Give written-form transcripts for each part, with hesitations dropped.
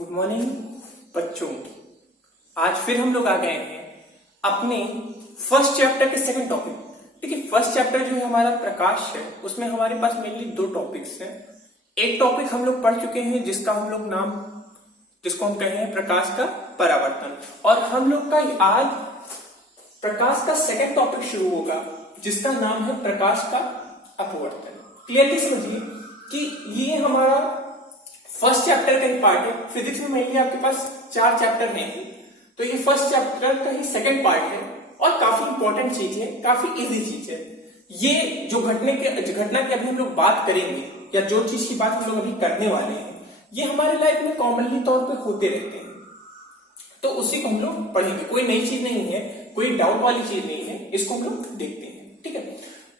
Good morning बच्चों। आज फिर हम लोग आ गए हैं अपने फर्स्ट चैप्टर के सेकंड टॉपिक। देखिए फर्स्ट चैप्टर जो है हमारा प्रकाश है, उसमें हमारे पास मेनली दो टॉपिक्स हैं। एक टॉपिक हम लोग पढ़ चुके हैं जिसको हम कहे हैं प्रकाश का परावर्तन, और हम लोग का आज प्रकाश का सेकंड टॉपिक शुरू होगा जिसका नाम है प्रकाश का अपवर्तन। क्लियरली समझिए कि ये हमारा फर्स्ट चैप्टर का ही पार्ट है। फिजिक्स में मेनली आपके पास 4 चैप्टर हैं, तो ये फर्स्ट चैप्टर का ही सेकंड पार्ट है और काफी इंपॉर्टेंट चीज है, काफी इजी चीज है। ये जो घटना की अभी हम लोग बात करेंगे या जो चीज की बात हम लोग अभी करने वाले हैं, ये हमारे लाइफ में कॉमनली तौर पे होते रहते हैं, तो उसी को हम लोग पढ़ेंगे। कोई नई चीज नहीं है, कोई डाउट वाली चीज नहीं है, इसको हम लोग देखते हैं। ठीक है,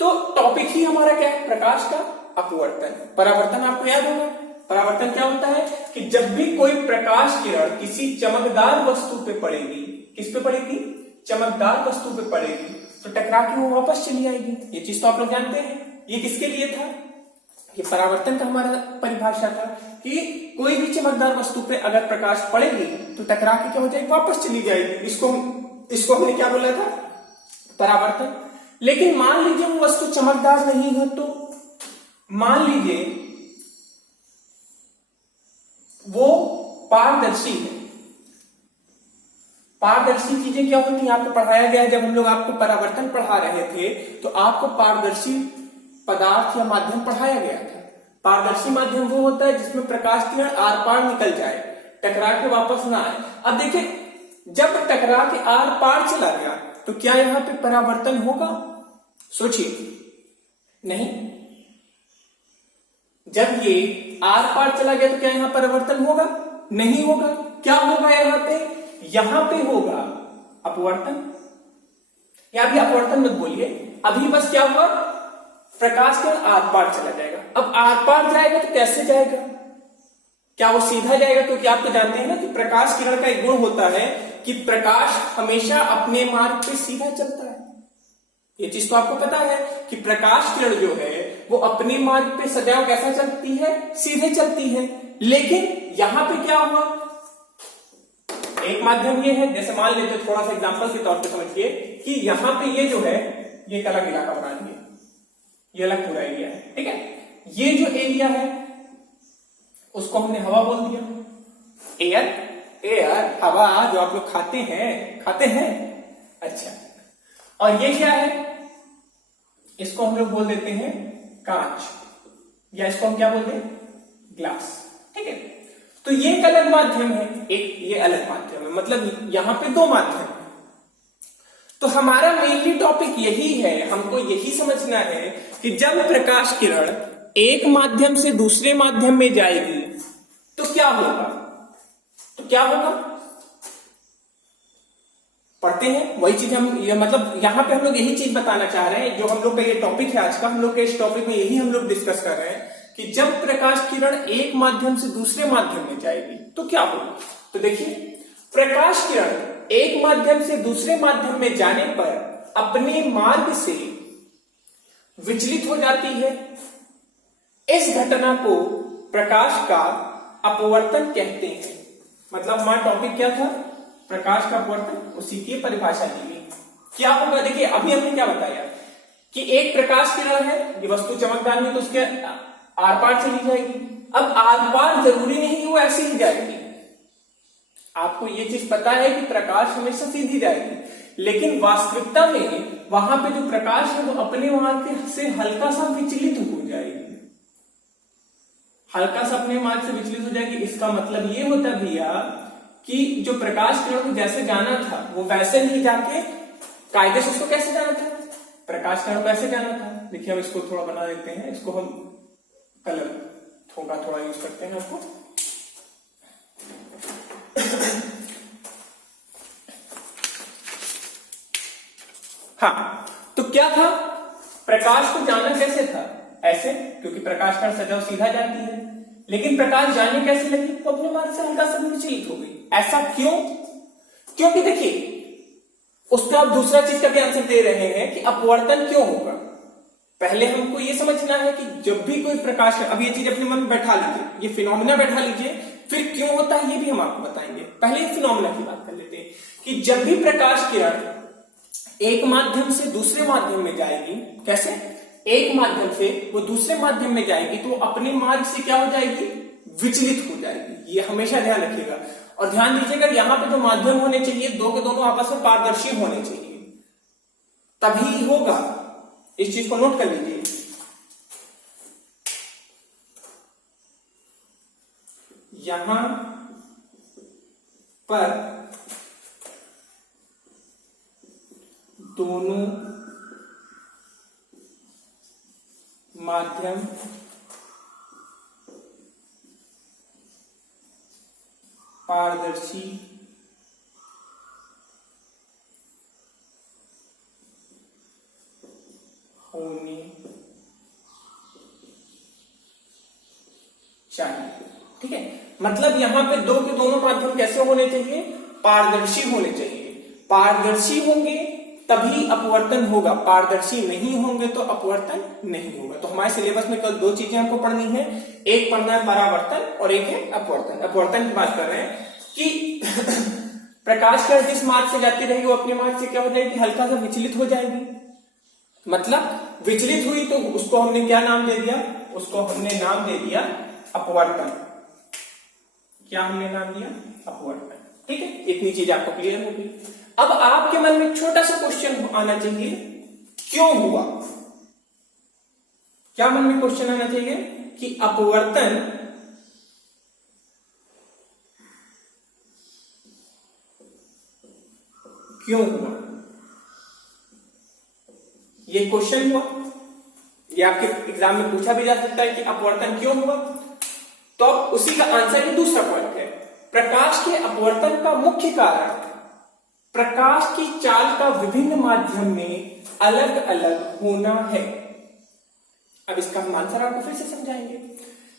तो टॉपिक ही हमारा क्या है? प्रकाश का अपवर्तन। परावर्तन आपको याद होगा। परावर्तन क्या होता है कि जब भी कोई प्रकाश किरण किसी चमकदार वस्तु पे पड़ेगी, किस पे पड़ेगी? चमकदार वस्तु पे पड़ेगी, तो टकरा के वो वापस चली आएगी। ये चीज तो आप लोग जानते हैं। ये किसके लिए था? ये परावर्तन का हमारा परिभाषा था कि कोई भी चमकदार वस्तु पे अगर प्रकाश पड़ेगी तो टकरा के क्या हो जाएगी? वापस चली जाएगी। इसको हमने क्या बोला था? परावर्तन। लेकिन मान लीजिए वो वस्तु चमकदार नहीं है, तो मान लीजिए वो पारदर्शी है। पारदर्शी चीजें क्या होती हैं? आपको पढ़ाया गया है, जब हम लोग आपको परावर्तन पढ़ा रहे थे तो आपको पारदर्शी पदार्थ या माध्यम पढ़ाया गया था। पारदर्शी माध्यम वो होता है जिसमें प्रकाश किरण आर पार निकल जाए, टकरा के वापस ना आए। अब देखिए, जब टकरा के आर पार चला गया तो क्या यहां पे परावर्तन होगा? सोचिए, नहीं। जब ये आर पार चला गया तो क्या यहां परिवर्तन होगा? नहीं होगा। क्या होगा यहां पे? यहां पे होगा अपवर्तन। या अभी अपवर्तन मत बोलिए, अभी बस क्या हुआ? प्रकाश किरण आर पार चला जाएगा। अब आर पार जाएगा तो कैसे जाएगा? क्या वो सीधा जाएगा? क्योंकि आप तो जानते हैं ना कि प्रकाश किरण का एक गुण होता है कि प्रकाश हमेशा अपने मार्ग पे सीधा चलता है। ये चीज तो आपको पता है कि प्रकाश किरण जो है वो अपने मार्ग पे सदैव कैसा चलती है? सीधे चलती है। लेकिन यहां पे क्या हुआ? एक माध्यम ये है, जैसे मान लेते थोड़ा सा एग्जांपल के तौर पे समझिए कि यहां पे ये जो है ये एक अलग इलाका बना लिया, ये अलग पूरा एरिया है। ठीक है, ये जो एरिया है उसको हमने हवा बोल दिया। एयर हवा जो आप लोग खाते हैं। अच्छा, और ये क्या है? इसको हम लोग बोल देते हैं कांच, या इसको हम क्या बोलते हैं? ग्लास। ठीक है, तो ये एक अलग माध्यम है, एक ये अलग माध्यम है, मतलब यहां पे 2 माध्यम है। तो हमारा मेनली टॉपिक यही है, हमको यही समझना है कि जब प्रकाश किरण एक माध्यम से दूसरे माध्यम में जाएगी तो क्या होगा? पढ़ते हैं वही चीज मतलब यहां पे हम लोग यही चीज बताना चाह रहे हैं। जो हम लोग का ये टॉपिक है आज का, हम लोग के इस टॉपिक में यही हम लोग डिस्कस कर रहे हैं कि जब प्रकाश किरण एक माध्यम से दूसरे माध्यम में जाएगी तो क्या होगा। तो देखिए, प्रकाश किरण एक माध्यम से दूसरे माध्यम में जाने पर अपने मार्ग से विचलित हो जाती है। इस घटना को प्रकाश का अपवर्तन कहते हैं। मतलब हमारा टॉपिक क्या था? प्रकाश का अपवर्तन, उसी की परिभाषा दी गई। क्या होगा? देखिए, अभी हमने क्या बताया कि एक प्रकाश किरण है, ये वस्तु चमकदार है तो उसके आर पार चली जाएगी। अब आर पार जरूरी नहीं वो ऐसे ही जाएगी। आपको ये चीज पता है कि प्रकाश हमेशा सीधी जाएगी, लेकिन वास्तविकता में वहां पे जो प्रकाश है वो अपने मार्ग से हल्का सा विचलित हो जाएगी। हल्का सा अपने मार्ग से विचलित हो जाएगी। इसका मतलब ये होता भैया कि जो प्रकाश किरण को जैसे जाना था वो वैसे नहीं जाके कायदे से उसको कैसे जाना था? प्रकाश किरण को ऐसे जाना था। देखिए, हम इसको थोड़ा बना देते हैं, इसको हम कलर थोड़ा यूज करते हैं आपको। हाँ, तो क्या था? प्रकाश को जाना कैसे था? ऐसे, क्योंकि प्रकाश किरण सदैव सीधा जाती है। लेकिन प्रकाश जाने कैसे लगी? तो अपने मार्ग से हल्का सा विचलित हो गई। ऐसा क्यों? क्योंकि देखिए, उसका आप दूसरा चीज का भी आंसर दे रहे हैं कि अपवर्तन क्यों होगा। पहले हमको ये समझना है कि जब भी कोई प्रकाश, अब ये चीज अपने मन में बैठा लीजिए, ये फिनोमिना बैठा लीजिए फिर क्यों होता है ये भी हम आपको बताएंगे। पहले फिनोमेना की बात कर लेते हैं कि जब भी प्रकाश किरण एक माध्यम से दूसरे माध्यम में जाएगी, कैसे, एक माध्यम से वो दूसरे माध्यम में जाएगी तो अपने मार्ग से क्या हो जाएगी, विचलित हो जाएगी। ये हमेशा ध्यान रखिएगा। और ध्यान दीजिएगा यहाँ पे जो माध्यम होने चाहिए दो के दोनों आपस में पारदर्शी होने चाहिए, तभी होगा। इस चीज को नोट कर लीजिए। यहां पर दोनों माध्यम पारदर्शी होने चाहिए। ठीक है, मतलब यहां पे दो के दोनों माध्यम कैसे होने चाहिए, पारदर्शी होने चाहिए। पारदर्शी होंगे तभी अपवर्तन होगा, पारदर्शी नहीं होंगे तो अपवर्तन नहीं होगा। तो हमारे सिलेबस में कल दो चीजें हमको पढ़नी है, एक पढ़ना है परावर्तन और एक है अपवर्तन। अपवर्तन की बात कर रहे हैं कि प्रकाश किरण जिस मार्ग से जाती रहेगी वो अपने मार्ग से क्या हो जाएगी, हल्का सा विचलित हो जाएगी। मतलब विचलित हुई तो उसको हमने क्या नाम दे दिया, उसको हमने नाम दे दिया अपवर्तन। क्या हमने नाम दिया, अपवर्तन। ठीक है, इतनी चीज आपको क्लियर होगी। अब आपके मन में छोटा सा क्वेश्चन आना चाहिए, क्यों हुआ। क्या मन में क्वेश्चन आना चाहिए कि अपवर्तन क्यों हुआ। ये क्वेश्चन हुआ, ये आपके एग्जाम में पूछा भी जा सकता है कि अपवर्तन क्यों हुआ। तो अब उसी का आंसर ही दूसरा पॉइंट है, प्रकाश के अपवर्तन का मुख्य कारण प्रकाश की चाल का विभिन्न माध्यम में अलग अलग होना है। अब इसका हम आंसर आपको फिर से समझाएंगे।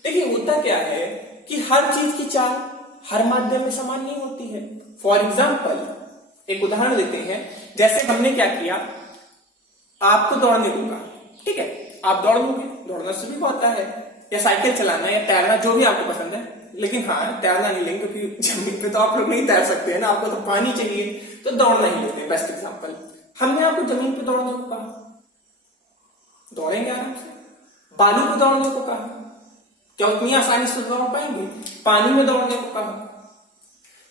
देखिए होता क्या है कि हर चीज की चाल हर माध्यम में समान नहीं होती है। फॉर एग्जाम्पल एक उदाहरण देते हैं, जैसे हमने क्या किया, आपको दौड़ने को कहा, ठीक है, आप दौड़ोगे, दौड़ना सभी को आता है, या साइकिल चलाना या तैरना जो भी आपको पसंद है, लेकिन हाँ तैरना नहीं लेंगे क्योंकि जमीन पे तो आप लोग नहीं तैर सकते हैं ना, आपको तो पानी चाहिए, तो दौड़ना ही लेते हैं। बेस्ट एग्जांपल, हमने आपको जमीन पे दौड़ने को कहा, दौड़ेंगे आराम से। बालू पे दौड़ने को कहा, क्या उतनी आसानी से दौड़ पाएंगे। पानी में दौड़ने को कहा।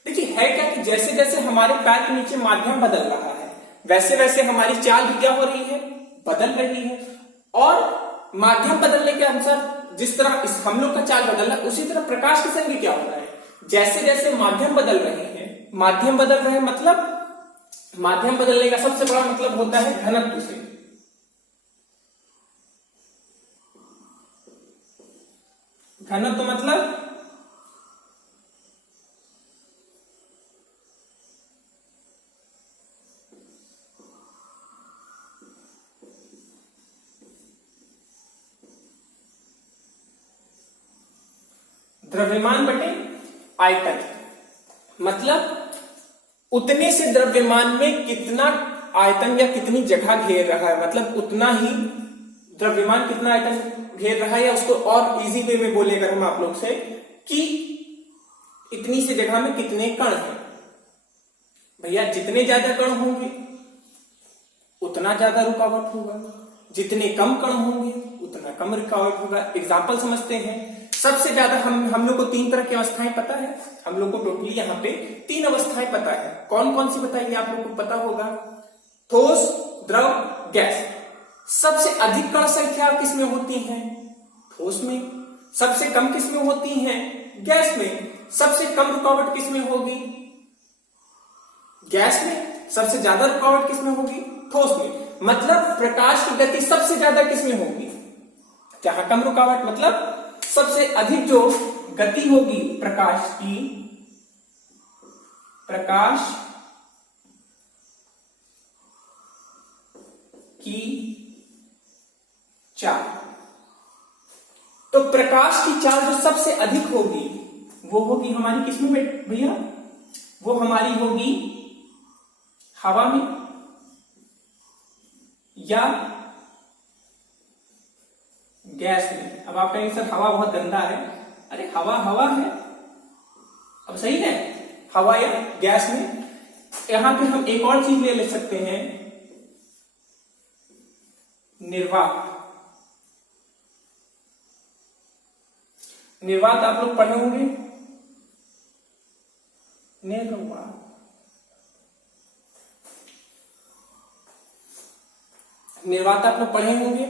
देखिए है क्या कि जैसे जैसे हमारे पैर के नीचे माध्यम बदल रहा है वैसे वैसे हमारी चाल भी क्या हो रही है, बदल रही है। और माध्यम बदलने के अनुसार जिस तरह इस हम लोग का चाल बदल रहा है उसी तरह प्रकाश के संग भी क्या हो रहा है, जैसे जैसे माध्यम बदल रहे हैं, माध्यम बदल रहे हैं मतलब माध्यम बदलने का सबसे बड़ा मतलब होता है घनत्व से। घनत्व मतलब द्रव्यमान बटे आयतन, मतलब उतने से द्रव्यमान में कितना आयतन या कितनी जगह घेर रहा है, मतलब उतना ही द्रव्यमान कितना आयतन घेर रहा है। या उसको और इजी वे में बोले अगर हम आप लोग से कि इतनी सी जगह में कितने कण हैं। भैया जितने ज्यादा कण होंगे उतना ज्यादा रुकावट होगा, जितने कम कण होंगे उतना कम रुकावट होगा। एग्जाम्पल समझते हैं, सबसे ज्यादा हम लोग को तीन तरह की अवस्थाएं पता है, हम लोग को टोटली यहाँ पे तीन अवस्थाएं पता है। कौन कौन सी बताइए, आप लोग को पता होगा, ठोस, द्रव, गैस। सबसे अधिक कण संख्या किसमें होती है, ठोस में। सबसे कम किसमें होती है, गैस में। सबसे कम रुकावट किसमें होगी, गैस में। सबसे ज्यादा रुकावट किसमें होगी, ठोस में। मतलब प्रकाश की गति सबसे ज्यादा किसमें होगी, जहां कम रुकावट, मतलब सबसे अधिक जो गति होगी प्रकाश की चाल। तो प्रकाश की चाल जो सबसे अधिक होगी वो होगी हमारी किसमें भैया, वो हमारी होगी हवा में या गैस में। अब आप कहेंगे सर हवा बहुत गंदा है, अरे हवा हवा है, अब सही है, हवा या गैस में। यहां पे हम एक और चीज ले सकते हैं, निर्वात। निर्वात आप लोग पढ़े होंगे, निर्वात। निर्वात आप लोग पढ़े होंगे।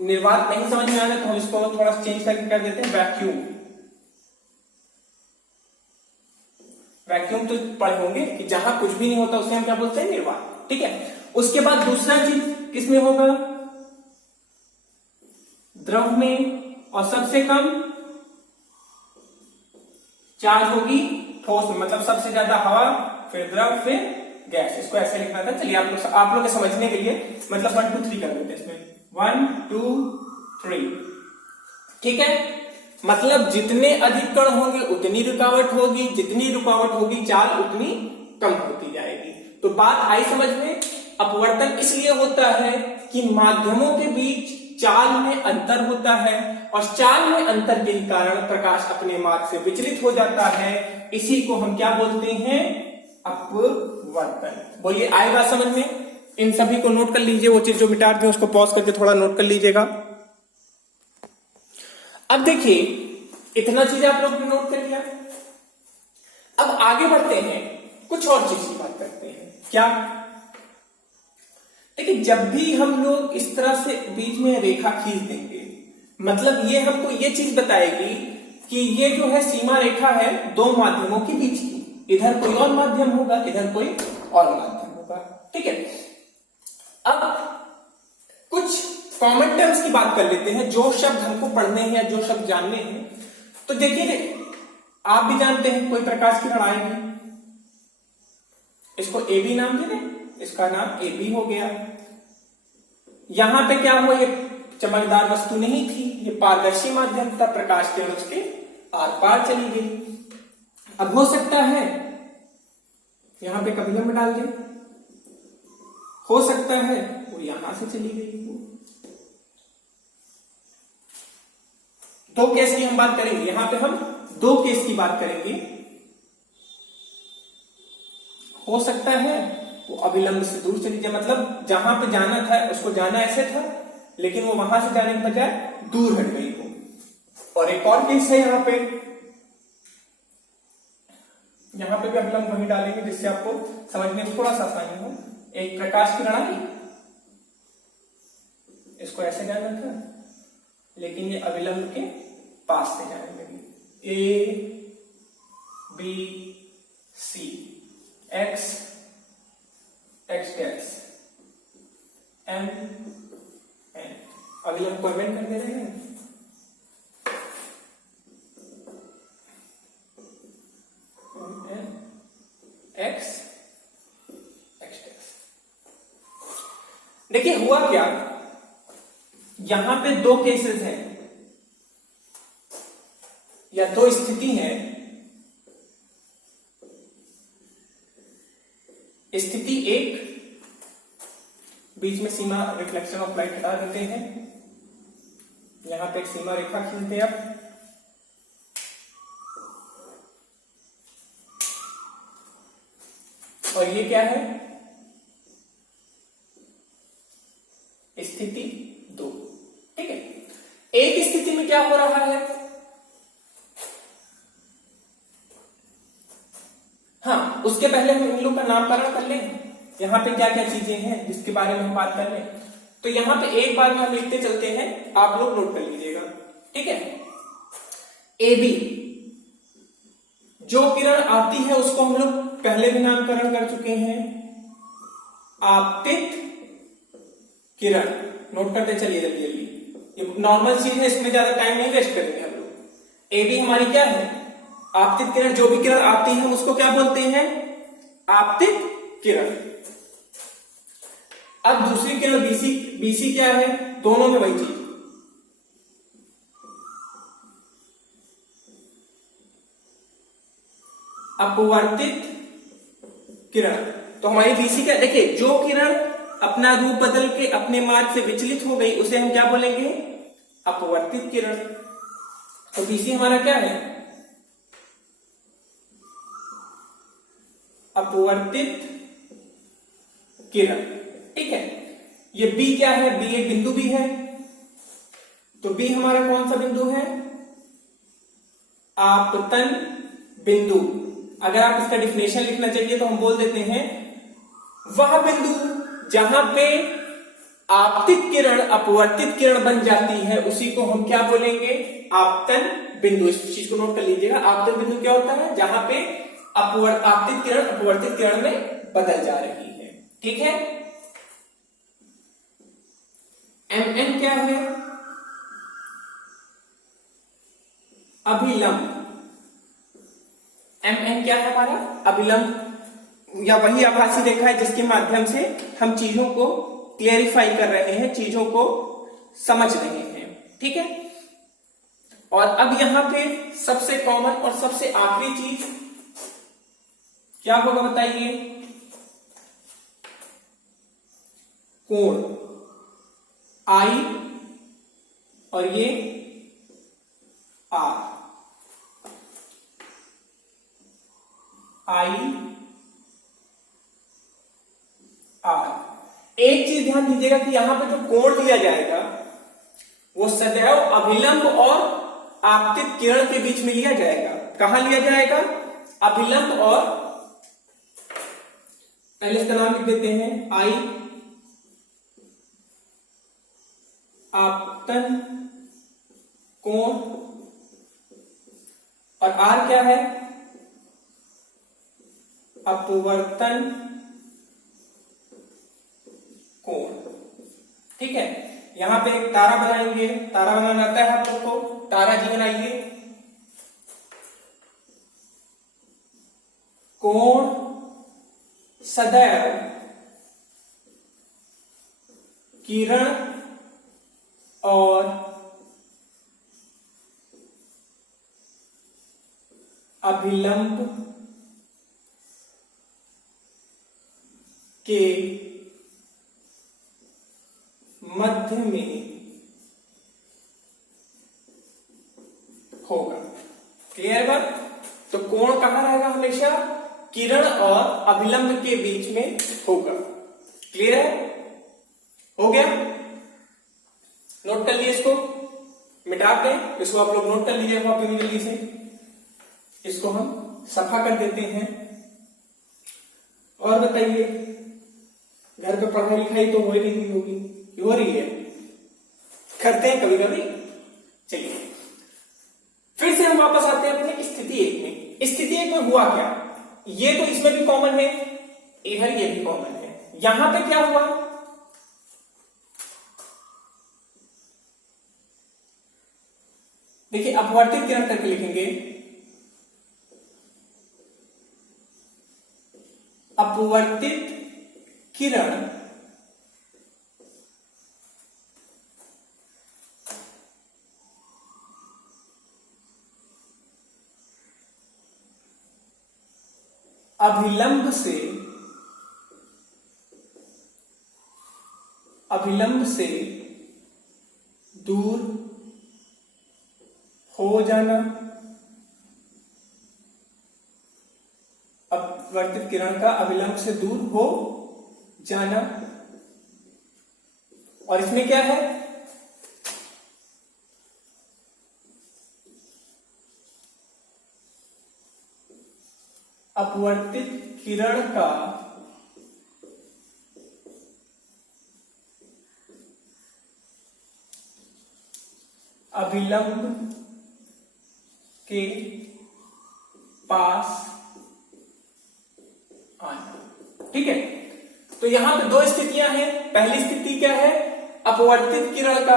निर्वात नहीं समझ में आ रहा तो हम इसको थोड़ा चेंज करके कर देते हैं, वैक्यूम। वैक्यूम तो पढ़े होंगे कि जहां कुछ भी नहीं होता उसे हम क्या बोलते हैं, निर्वात। ठीक है। उसके बाद दूसरा चीज किसमें होगा, द्रव में, और सबसे कम चार्ज होगी ठोस में, मतलब सबसे ज्यादा हवा, फिर द्रव, फिर गैस। इसको ऐसे लिखना था। चलिए आप लोग के समझने के लिए मतलब 1 2 3 कर देते हैं इसमें, 1 2 3। ठीक है। मतलब जितने अधिक कण होंगे उतनी रुकावट होगी, जितनी रुकावट होगी चाल उतनी कम होती जाएगी। तो बात आई समझ में। अपवर्तन इसलिए होता है कि माध्यमों के बीच चाल में अंतर होता है, और चाल में अंतर के कारण प्रकाश अपने मार्ग से विचलित हो जाता है। इसी को हम क्या बोलते हैं, अपवर्तन। बोलिए, आई बात समझ में। इन सभी को नोट कर लीजिए, वो चीज जो मिटा दी उसको पॉज करके थोड़ा नोट कर लीजिएगा। अब देखिए, इतना चीज आप लोग ने नोट कर लिया। अब आगे बढ़ते हैं, कुछ और चीज की बात करते हैं। क्या, देखिए, जब भी हम लोग इस तरह से बीच में रेखा खींच देंगे, मतलब ये हमको ये चीज बताएगी कि ये जो है सीमा रेखा है दो माध्यमों के बीच की। इधर कोई और माध्यम होगा, इधर कोई और माध्यम होगा। ठीक है। अब कुछ कॉमन टर्म्स की बात कर लेते हैं, जो शब्द हमको पढ़ने हैं या जो शब्द जानने हैं। तो देखिए, आप भी जानते हैं कोई प्रकाश की लड़ाई है, इसको ए बी नाम दे दें, इसका नाम ए बी हो गया। यहां पे क्या हुआ, ये चमकदार वस्तु नहीं थी, ये पारदर्शी माध्यम था, प्रकाश किरण उसके आर पार चली गई। अब हो सकता है यहां पे कभी डाल दे, हो सकता है वो यहां से चली गई हो। दो केस की हम बात करेंगे, यहां पे हम दो केस की बात करेंगे। हो सकता है वो अभिलंब से दूर चली जाए, मतलब जहां पे जाना था उसको जाना ऐसे था, लेकिन वो वहां से जाने के बजाय दूर हट गई हो। और एक और केस है यहां पे भी अभिलंब वही डालेंगे जिससे आपको समझने में थोड़ा सा आसानी हो। एक प्रकाश की लड़ाई, इसको ऐसे जाना था, लेकिन ये अभिलंब के पास से जाने लगी। A B C, X X dash, M N. अभिलंब को एम कर दे रहे हैं। X X dash. देखिए हुआ क्या, यहां पे दो केसेस हैं या दो स्थिति है। स्थिति एक, बीच में सीमा रिफ्लेक्शन ऑफ लाइट हटा देते हैं, यहां पे एक सीमा रेखा खींचते हैं। अब और ये क्या है, स्थिति दो। ठीक है। एक स्थिति में क्या हो रहा है, हाँ, उसके पहले हम इन लोग का नामकरण कर लें। यहां पे क्या क्या चीजें हैं जिसके बारे में हम बात कर लें। तो यहां पे एक बार में हम लिखते चलते हैं, आप लोग नोट कर लीजिएगा। ठीक है। ए बी, जो किरण आती है उसको हम लोग पहले भी नामकरण कर चुके हैं, आपतित किरण। नोट करते चलिए जल्दी जल्दी, ये नॉर्मल चीज है, इसमें ज्यादा टाइम नहीं वेस्ट करेंगे हम लोग। ए बी हमारी क्या है, आपतित किरण। जो भी किरण आती है हम उसको क्या बोलते हैं, आपतित किरण। अब दूसरी किरण बीसी, बीसी क्या है, दोनों में वही चीज, अपवर्तित किरण। तो हमारी बीसी क्या, देखिए, जो किरण अपना रूप बदल के अपने मार्ग से विचलित हो गई उसे हम क्या बोलेंगे, अपवर्तित किरण। तो बीसी हमारा क्या है, अपवर्तित किरण। ठीक है, ये बी क्या है, बी एक बिंदु भी है, तो बी हमारा कौन सा बिंदु है, आपतन बिंदु। अगर आप इसका डिफिनेशन लिखना चाहिए तो हम बोल देते हैं वह बिंदु जहां पे आपतित किरण अपवर्तित किरण बन जाती है उसी को हम क्या बोलेंगे, आपतन बिंदु। इस चीज को नोट कर लीजिएगा, आपतन बिंदु क्या होता है, जहां पे आपतित किरण अपवर्तित किरण में बदल जा रही है। ठीक है, एम क्या है, अभिलंब। एम क्या है हमारा, अभिलंब, या वही आभासी रेखा है जिसके माध्यम से हम चीजों को क्लेरिफाई कर रहे हैं, चीजों को समझ रहे हैं। ठीक है, और अब यहां पे सबसे कॉमन और सबसे आखिरी चीज क्या होगा बताइए, कोण, आई और ये आर, आई आर। एक चीज ध्यान दीजिएगा कि यहां पे जो कोण दिया जाएगा वो सदैव अभिलंब और आपतित किरण के बीच में लिया जाएगा। कहां लिया जाएगा, अभिलंब और, पहले इसका नाम लिख देते हैं, आई आपतन कोण, और आर क्या है, अपवर्तन कोण। ठीक है, यहां पे एक तारा बनाएंगे, तारा बनाना आता है आप लोग को, तारा जी बनाइए। कोण सदैव किरण और अभिलंब के मध्य में होगा। क्लियर बात, तो कोण कहां रहेगा, हमेशा किरण और अभिलंब के बीच में होगा। क्लियर है, हो गया, नोट कर लिए, इसको मिटा दें, इसको आप लोग नोट कर लीजिए कॉपी में जल्दी से, इसको हम सफा कर देते हैं। और बताइए, घर पे पढ़ाई लिखाई तो हो ही रही होगी, हो रही है, करते हैं कभी कभी। चलिए फिर से हम वापस आते हैं अपने स्थिति एक में। स्थिति एक में हुआ क्या, ये तो इसमें भी कॉमन है, इधर ये भी कॉमन है। यहां पे क्या हुआ, देखिए अपवर्तित किरण करके लिखेंगे, अपवर्तित किरण अभिलंब से दूर हो जाना, अपवर्तित किरण का अभिलंब से दूर हो जाना। और इसमें क्या है, अपवर्तित किरण का अभिलंब के पास आना। ठीक है, तो यहां पे दो स्थितियां हैं। पहली स्थिति क्या है, अपवर्तित किरण का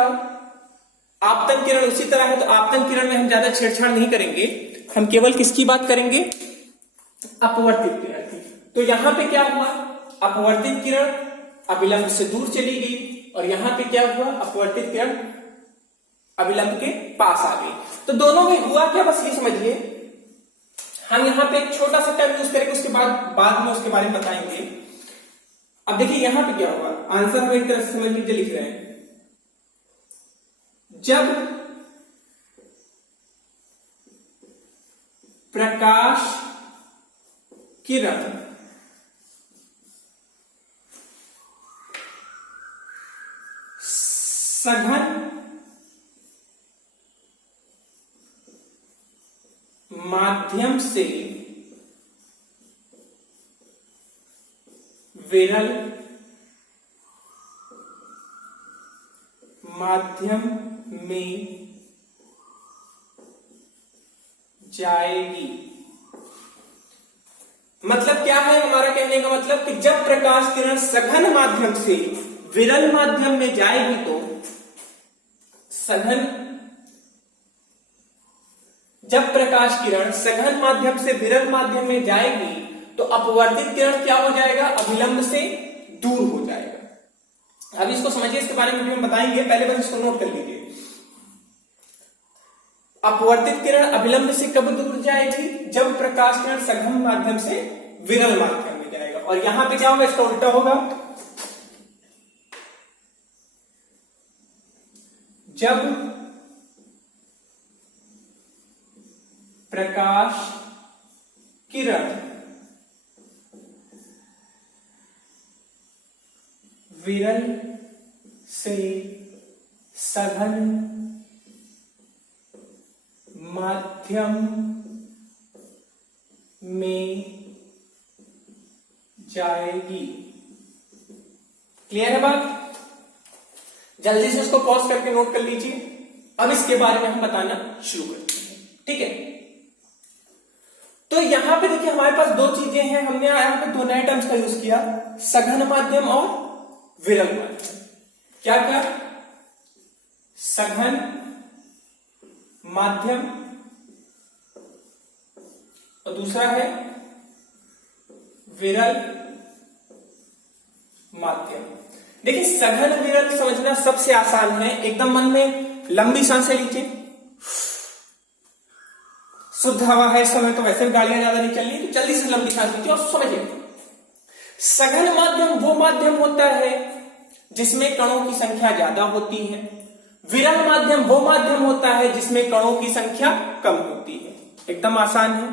आपतन किरण उसी तरह है, तो आपतन किरण में हम ज्यादा छेड़छाड़ नहीं करेंगे, हम केवल किसकी बात करेंगे, अपवर्तित किरण की। तो यहां पे क्या हुआ, अपवर्तित किरण अभिलंब से दूर चली गई, और यहां पे क्या हुआ, अपवर्तित किरण अभिलंब के पास आ गई। तो दोनों में हुआ क्या, बस ये समझिए। हम यहां पे एक छोटा सा टर्म यूज करेंगे, उसके बाद में उसके बारे में बताएंगे। अब देखिए यहां पे क्या हुआ, आंसर हम एक तरह से समझ लीजिए, लिख रहे हैं, जब प्रकाश किरण माध्यम से विरल माध्यम में जाएगी। मतलब क्या है हमारा कहने का मतलब कि जब प्रकाश किरण सघन माध्यम से विरल माध्यम में जाएगी तो जब प्रकाश किरण सघन माध्यम से विरल माध्यम में जाएगी तो अपवर्तित किरण क्या हो जाएगा, अभिलंब से दूर हो जाएगा। अब इसको समझिए, इसके बारे में हम बताएंगे, पहले बस इसको नोट कर लीजिए। अपवर्तित किरण अभिलंब से कब दूर जाएगी, जब प्रकाश किरण सघन माध्यम से विरल माध्यम में जाएगा। और यहां पे क्या होगा, इसका उल्टा होगा। जब प्रकाश किरण विरल से सघन माध्यम में जाएगी। क्लियर है बात? जल्दी से उसको पॉज करके नोट कर लीजिए। अब इसके बारे में हम बताना शुरू करते हैं, ठीक है। तो यहां पे देखिए हमारे पास दो चीजें हैं, हमने यहां पे दो नए टर्म्स का यूज किया, सघन माध्यम और विरल माध्यम। क्या क्या? सघन माध्यम और दूसरा है विरल माध्यम। देखिए सघन विरल समझना सबसे आसान है, एकदम मन में लंबी सांसें लीजिए। शुद्ध हवा है इस समय, तो वैसे भी गाड़ियां ज्यादा नहीं चल रही, तो जल्दी से लंबी सांस लीजिए और समझिए। सघन माध्यम वो माध्यम होता है जिसमें कणों की संख्या ज्यादा होती है, विरल माध्यम वो माध्यम होता है जिसमें कणों की संख्या कम होती है। एकदम आसान है,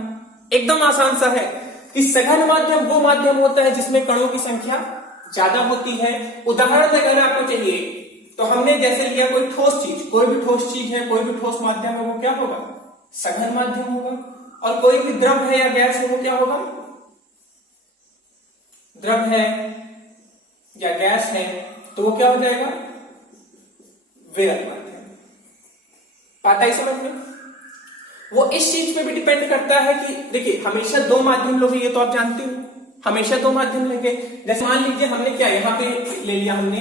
एकदम आसान सा है कि सघन माध्यम वो माध्यम होता है जिसमें कणों की संख्या ज्यादा होती है। उदाहरण अगर आपको चाहिए तो हमने जैसे लिया कोई ठोस चीज, कोई भी ठोस चीज है, कोई भी ठोस माध्यम है, वो क्या होगा, सघन माध्यम होगा। और कोई भी द्रव है या गैस है, वो क्या होगा, द्रव है या गैस है, तो वो क्या हो जाएगा, विरल माध्यम। पाता ही समझ में? वो इस चीज पे भी डिपेंड करता है कि देखिए हमेशा दो माध्यम लोगे, ये तो आप जानते हो, हमेशा दो माध्यम लेंगे। जैसे मान लीजिए हमने क्या यहां पे ले लिया, हमने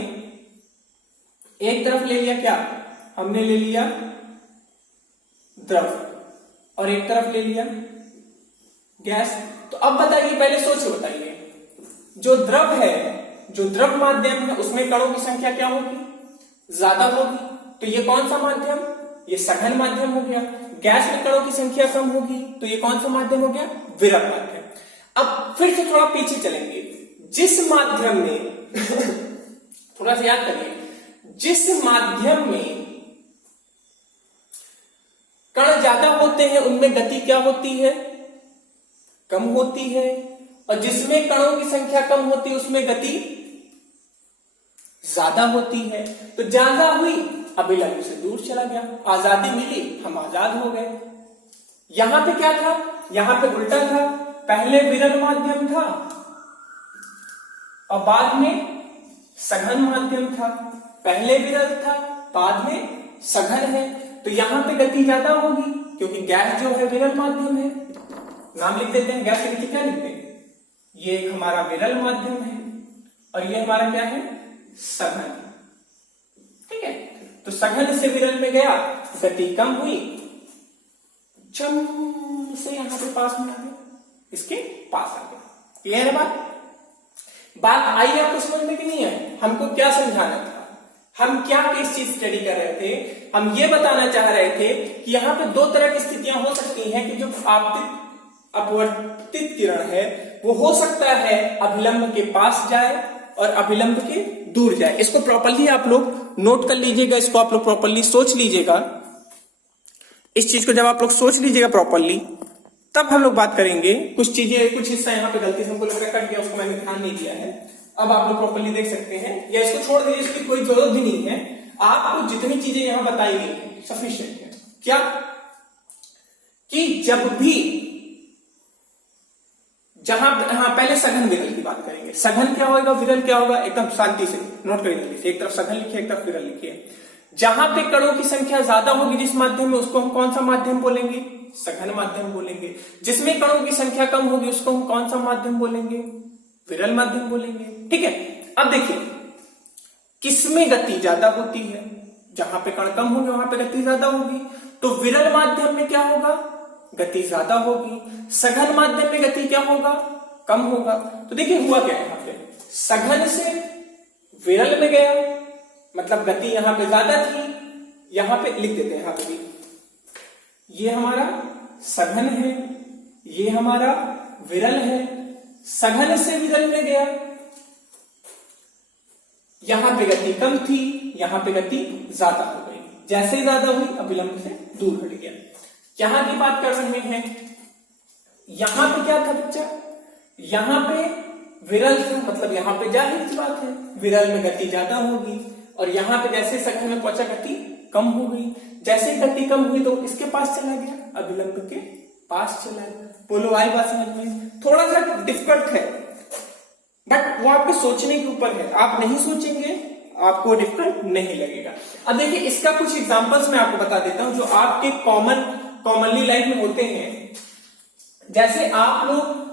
एक तरफ ले लिया, क्या हमने ले लिया द्रव और एक तरफ ले लिया गैस। तो अब बताइए, पहले सोच के बताइए, जो द्रव है, जो द्रव माध्यम है, उसमें कणों की संख्या क्या होगी, ज्यादा होगी। तो ये कौन सा माध्यम, ये सघन माध्यम हो गया। गैस में कणों की संख्या कम होगी, तो ये कौन सा माध्यम हो गया, विरल माध्यम। अब फिर से थोड़ा पीछे चलेंगे, जिस माध्यम में थोड़ा सा याद करिए, जिस माध्यम में कण ज्यादा होते हैं उनमें गति क्या होती है, कम होती है। और जिसमें कणों की संख्या कम होती है उसमें गति ज्यादा होती है। तो ज्यादा हुई, अभिलंब से दूर चला गया, आजादी मिली, हम आजाद हो गए। यहां पे क्या था, यहां पे उल्टा था, पहले विरल माध्यम था और बाद में सघन माध्यम था। पहले विरल था, बाद में सघन है, तो यहां पे गति ज्यादा होगी क्योंकि गैस जो है विरल माध्यम है। नाम लिख देते हैं, गैस के नीचे क्या लिखते हैं, ये हमारा विरल माध्यम है और ये हमारा क्या है, सघन। ठीक है, तो सघन से विरल में गया, गति कम हुई, चम से यहां पे पास में आ गया, इसके पास आ गया। क्लियर है बात? बात आई आपको समझ में कि नहीं आई? हमको क्या समझाना था, हम क्या केस चीज स्टडी कर रहे थे, हम ये बताना चाह रहे थे कि यहाँ पे दो तरह की स्थितियां हो सकती हैं कि जो आपतित अपवर्तित किरण है वो हो सकता है अभिलंब के पास जाए और अभिलंब के दूर जाए। इसको प्रॉपर्ली आप लोग नोट कर लीजिएगा, इसको आप लोग प्रॉपर्ली सोच लीजिएगा। इस चीज को जब आप लोग सोच लीजिएगा प्रॉपर्ली, तब हम लोग बात करेंगे। कुछ चीजें, कुछ हिस्सा यहाँ पे गलती से हमको लग रहा है कट गया, उसको मैंने ध्यान नहीं दिया है। अब आप लोग प्रॉपर्ली देख सकते हैं, या इसको छोड़ दीजिए, इसकी कोई जरूरत भी नहीं है। आपको जितनी चीजें यहाँ बताई गई सफिशिएंट है। क्या कि जब भी पहले सघन विरल की बात करेंगे। सघन क्या होगा, विरल क्या होगा, एकदम शांति से नोट करेंगे। एक तरफ सघन लिखिए, एक तरफ विरल लिखिए। जहां पे कणों की संख्या ज्यादा होगी जिस माध्यम में, उसको हम कौन सा माध्यम बोलेंगे, सघन माध्यम बोलेंगे। जिसमें कणों की संख्या कम होगी उसको हम कौन सा माध्यम बोलेंगे, विरल माध्यम बोलेंगे। ठीक है, अब देखिए किसमें गति ज्यादा होती है, जहां पे कण कम होंगे वहां पे गति ज्यादा होगी, तो विरल माध्यम में क्या होगा, गति ज्यादा होगी। सघन माध्यम में गति क्या होगा, कम होगा। तो देखिए हुआ क्या यहाँ पे, सघन से विरल में गया, मतलब गति यहां पे ज्यादा थी। यहां पे लिख देते हैं, यहां पे भी ये हमारा सघन है, ये हमारा विरल है। सघन से विरल में गया, यहां पे गति कम थी, यहां पे गति ज्यादा हो गई। जैसे ज्यादा हुई अभिलंब से दूर हट गया। यहां की बात कर रहे हैं, यहां पे क्या था बच्चा, यहां पे विरल था, मतलब यहां पे जाहिर सी बात है विरल में गति ज्यादा होगी, और यहां पे जैसे सघन में पहुंचा गति कम हो गई। जैसे गति कम हुई तो इसके पास चला गया, अभिलंब के पास चला गया। बोलो आई बात समझ में? थोड़ा सा डिफिकल्ट है बट वो आपके सोचने के ऊपर है। आप नहीं सोचेंगे आपको डिफिकल्ट नहीं लगेगा। अब देखिए इसका कुछ एग्जांपल्स मैं आपको बता देता हूं जो आपके कॉमनली लाइफ में होते हैं। जैसे आप लोग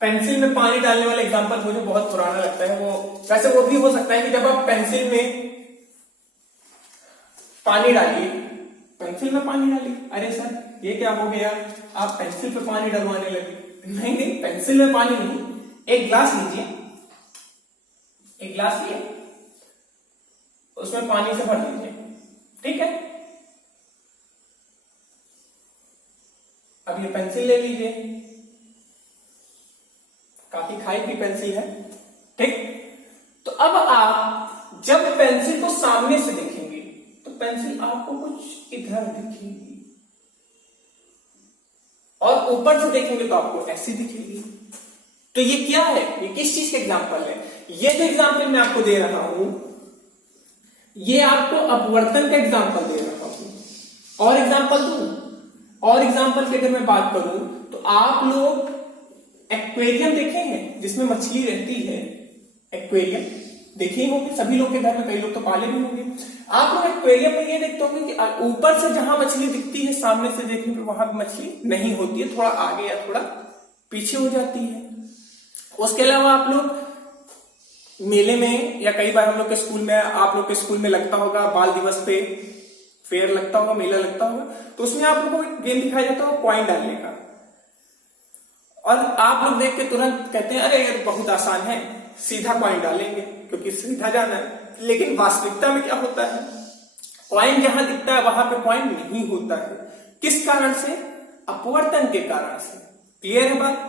पेंसिल में पानी डालने वाला एग्जांपल मुझे बहुत पुराना लगता है, वो वैसे वो भी हो सकता है कि जब आप पेंसिल में पानी डालिए, पेंसिल में पानी डालिए, अरे सर ये क्या हो गया, आप पेंसिल पे पानी डलवाने लगे। नहीं, पेंसिल में पानी नहीं, एक ग्लास लीजिए, एक ग्लास लिए, उसमें पानी से भर लीजिए, ठीक है। अब ये पेंसिल ले लीजिए, काफी खाई की पेंसिल है, ठीक। तो अब आप जब पेंसिल को सामने से देखेंगे तो पेंसिल आपको कुछ इधर दिखेगी, और ऊपर से देखेंगे तो आपको ऐसी दिखेगी। तो ये क्या है, ये किस चीज का एग्जाम्पल है? ये जो एग्जाम्पल मैं आपको दे रहा हूं, ये आपको अपवर्तन का एग्जाम्पल दे रहा हूं। और एग्जाम्पल दूं, और एग्जाम्पल की अगर मैं बात करूं तो आप लोग एक्वेरियम देखे हैं जिसमें मछली रहती है, एक्वेरियम देखे होंगे सभी लोग के घर में, कई लोग तो पाले भी होंगे। आप लोग एक्वेरियम में ये देखते होंगे कि ऊपर से जहां मछली दिखती है सामने से देखने पर वहां मछली नहीं होती है, थोड़ा आगे या थोड़ा पीछे हो जाती है। उसके अलावा आप लोग मेले में या कई बार हम लोग के स्कूल में, आप लोग के स्कूल में लगता होगा बाल दिवस पे फेयर लगता होगा, मेला लगता होगा, तो उसमें आप लोगों को एक गेम दिखाया जाता है कॉइन डालने का, और आप लोग देख के तुरंत कहते हैं अरे ये बहुत आसान है, सीधा कॉइन डालेंगे क्योंकि सीधा जाना है। लेकिन वास्तविकता में क्या होता है, कॉइन जहां दिखता है वहां पे कॉइन नहीं होता है। किस कारण से? अपवर्तन के कारण से। क्लियर है बात?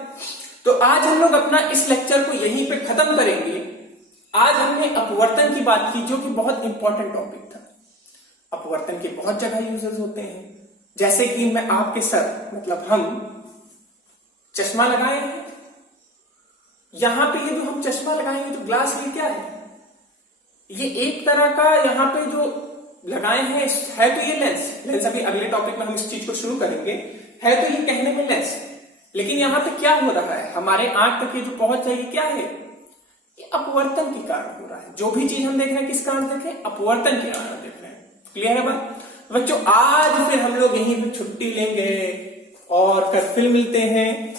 तो आज हम लोग अपना इस लेक्चर को यहीं पे खत्म करेंगे। आज हमने अपवर्तन की बात की जो कि बहुत इंपॉर्टेंट टॉपिक था। अपवर्तन के बहुत जगह यूजेस होते हैं, जैसे कि मैं आपके सर मतलब हम चश्मा लगाए हैं, यहां पे ये जो हम चश्मा लगाएंगे जो ग्लास, ये क्या है, ये एक तरह का यहां पे जो लगाए हैं है तो ये लेंस। अभी अगले टॉपिक में हम इस चीज को शुरू करेंगे, है तो ये कहने में लेंस, लेकिन यहां पे क्या हो रहा है, हमारे आंख तक ये जो पहुंच है ये क्या है, ये अपवर्तन के कारण हो रहा है। जो भी चीज हम देख रहे हैं किस कारण देख रहे हैं, अपवर्तन के कारण देख रहे हैं। क्लियर है बात बच्चों? आज फिर हम लोग यहीं पे छुट्टी लेंगे और कल फिर मिलते हैं।